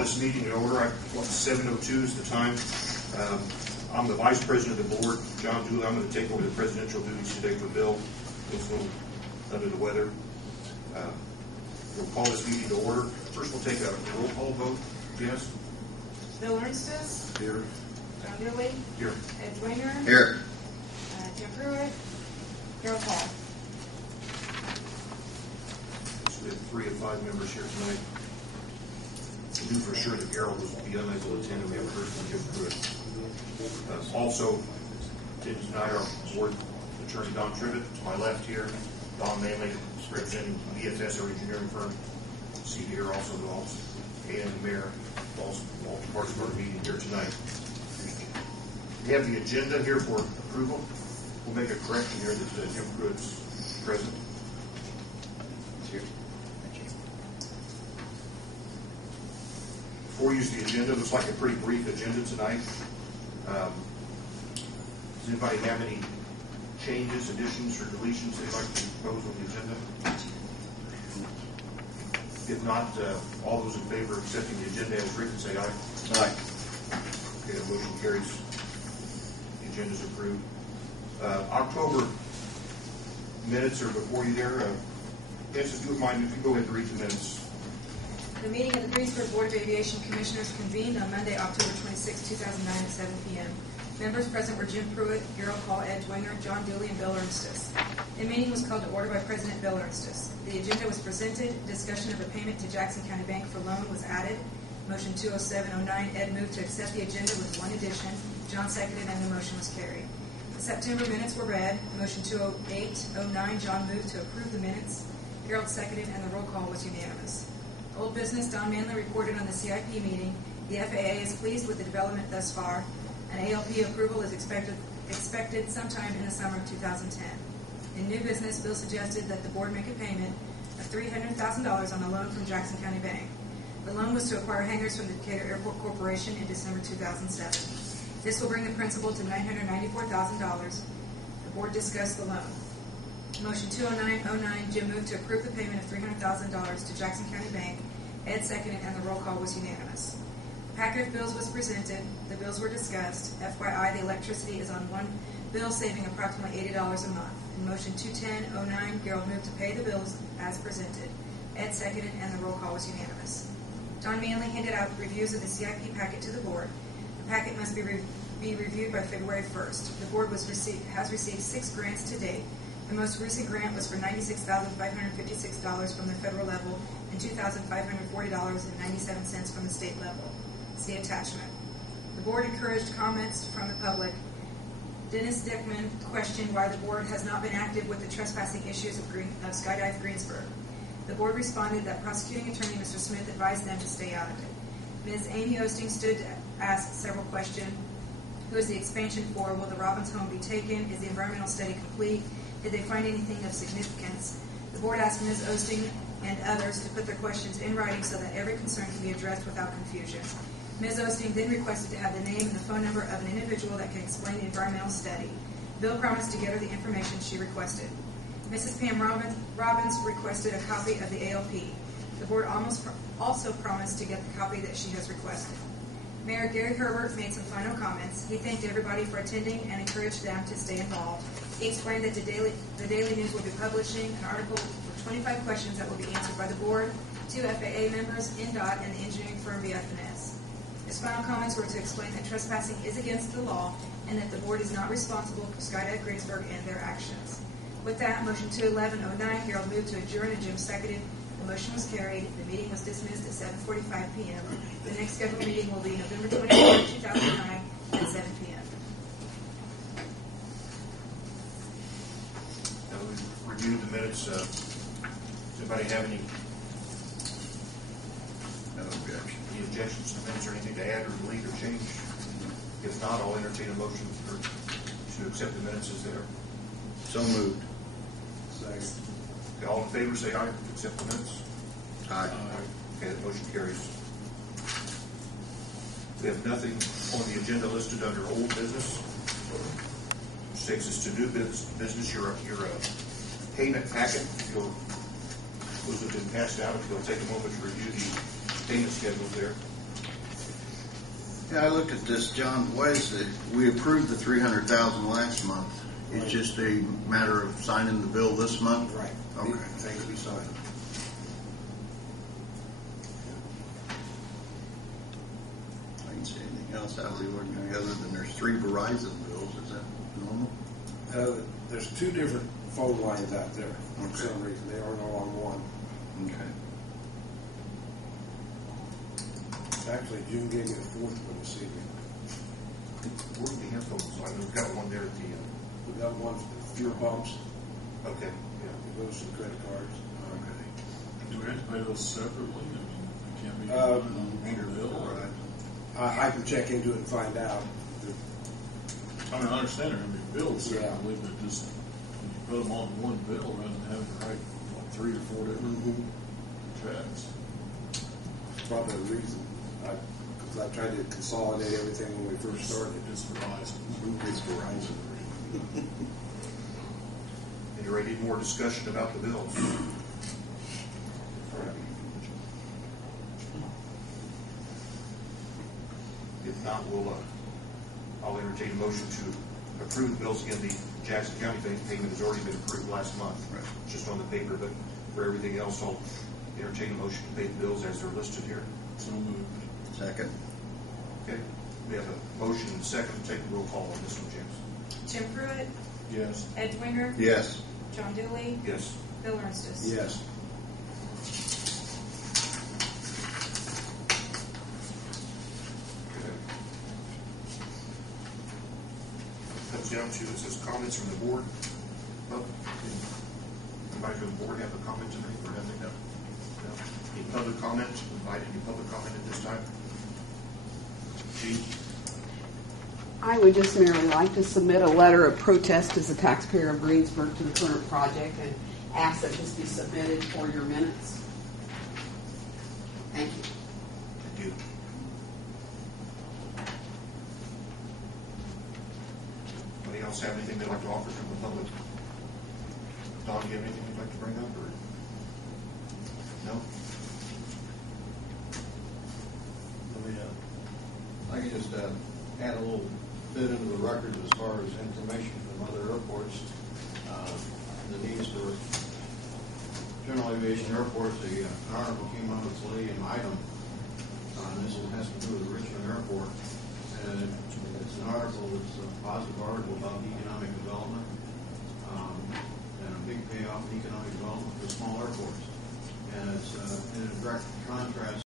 this meeting in order. 7:02 is the time. I'm the vice president of the board, John Dooley. I'm going to take over the presidential duties today for Bill. He's a little under the weather. We'll call this meeting to order. First, we'll take a roll call vote. Yes? Bill Ernstis? Here. John Dooley? Here. Ed Dwanger? Here. Jim Pruitt? Harold Hall? So we have 3 of 5 members here tonight. We knew for sure that Harold was be unable to attend, and we have a person from Jim Pruitt. Also, attending tonight our board attorney Don Tribbett to my left here, Don Manley representing BFS, our engineering firm. See here also the office, and the mayor, also all parts of our meeting here tonight. We have the agenda here for approval. We'll make a correction here that Jim Pruitt's present. Here. Before we use the agenda, it looks like a pretty brief agenda tonight. Does anybody have any changes, additions, or deletions they'd like to propose on the agenda? If not, all those in favor of accepting the agenda as written, say aye. Aye. Okay, the motion carries. The agenda is approved. October minutes are before you there. Yes, if you would mind, if you go ahead and read the minutes. The meeting of the Greensburg Board of Aviation Commissioners convened on Monday, October 26, 2009 at 7 p.m. Members present were Jim Pruitt, Harold Hall, Ed Dwanger, John Dooley, and Bill Ernstis. The meeting was called to order by President Bill Ernstis. The agenda was presented. Discussion of a payment to Jackson County Bank for loan was added. Motion 20709, Ed moved to accept the agenda with one addition. John seconded, and the motion was carried. The September minutes were read. Motion 20809, John moved to approve the minutes. Harold seconded, and the roll call was unanimous. Old business, Don Manley reported on the CIP meeting. The FAA is pleased with the development thus far. An ALP approval is expected sometime in the summer of 2010. In new business, Bill suggested that the board make a payment of $300,000 on a loan from Jackson County Bank. The loan was to acquire hangars from the Decatur Airport Corporation in December 2007. This will bring the principal to $994,000. The board discussed the loan. Motion 20909, Jim moved to approve the payment of $300,000 to Jackson County Bank. Ed seconded, and the roll call was unanimous. A packet of bills was presented. The bills were discussed. FYI, the electricity is on one bill, saving approximately $80 a month. In motion 21009, Harold moved to pay the bills as presented. Ed seconded, and the roll call was unanimous. Don Manley handed out reviews of the CIP packet to the board. The packet must be reviewed by February 1st. The board has received 6 grants to date. The most recent grant was for $96,556 from the federal level and $2,540.97 from the state level. See attachment. The board encouraged comments from the public. Dennis Dickman questioned why the board has not been active with the trespassing issues of Skydive Greensburg. The board responded that prosecuting attorney Mr. Smith advised them to stay out of it. Ms. Amy Osting stood to ask several questions. Who is the expansion for? Will the Robbins home be taken? Is the environmental study complete? Did they find anything of significance? The board asked Ms. Osting and others to put their questions in writing so that every concern can be addressed without confusion. Ms. Osting then requested to have the name and the phone number of an individual that can explain the environmental study. Bill promised to get her the information she requested. Mrs. Pam Robbins requested a copy of the ALP. The board also promised to get the copy that she has requested. Mayor Gary Herbert made some final comments. He thanked everybody for attending and encouraged them to stay involved. He explained that the Daily News will be publishing an article with 25 questions that will be answered by the board, 2 FAA members, NDOT, and the engineering firm BF&S. His final comments were to explain that trespassing is against the law and that the board is not responsible for Skydive Greensburg and their actions. With that, motion 21109, Harold moved to adjourn and Jim seconded. The motion was carried. The meeting was dismissed at 7:45 p.m. The next scheduled meeting will be November 24, 2009 at 7 p.m. Now we've reviewed the minutes. Does anybody have any objections to the minutes or anything to add or delete or change? If not, I'll entertain a motion to accept the minutes as there. So moved. Second. Okay, all in favor say aye to accept the minutes. Aye. Okay, the motion carries. We have nothing on the agenda listed under old business, which takes us to new business. Your payment packet. Those have been passed out. If you'll take a moment to review the payment schedules there. Yeah, I looked at this, John. Why is it, we approved the $300,000 last month. It's just a matter of signing the bill this month? Right. Okay. Things we signed. I didn't see anything else out of the ordinary other than there's 3 Verizon bills. Is that normal? There's 2 different phone lines out there for Okay. some reason. They aren't all on one. Okay. Actually, June gave me the 4th one this evening. Where do we have those? I know we've got one there at the, We got one for fuel bumps. okay, yeah. It goes to the credit cards. Okay. Do we have to pay those separately? I mean, it can't be Um, one bill, or? I can check into it and find out. I mean, I understand there are going to be bills Yeah. separately, but just when you put them on one bill rather than having to write like 3 or 4 different checks. Probably the reason. Because I tried to consolidate everything when we first started. It's Verizon. It's Verizon. Any ready, more discussion about the bills? If not, I'll entertain a motion to approve the bills. Again, the Jackson County payment has already been approved last month. Right. It's just on the paper, but for everything else, I'll entertain a motion to pay the bills as they're listed here. So moved. Second. Okay, we have a motion and a second to take the roll call on this one, James. Jim Pruitt, Yes. Ed Winger, Yes. John Dooley, Yes. Bill Ernst. Yes. Okay. Comes down to, it says comments from the board. Well, anybody from the board have a comment tonight or anything? No? Any public comment? Invite any public comment at this time? Gene? I would just merely like to submit a letter of protest as a taxpayer of Greensburg to the current project and ask that this be submitted for your minutes. Thank you. Thank you. Anybody else have anything they'd like to offer from the public? Don, do you have anything you'd like to bring up, or? No? I can just add a little bit into the record as far as information from other airports. The needs for general aviation airports, an article came out of the an item. This has to do with Richmond Airport. And it's an article that's a positive article about economic development and a big payoff in economic development for small airports. And it's in a direct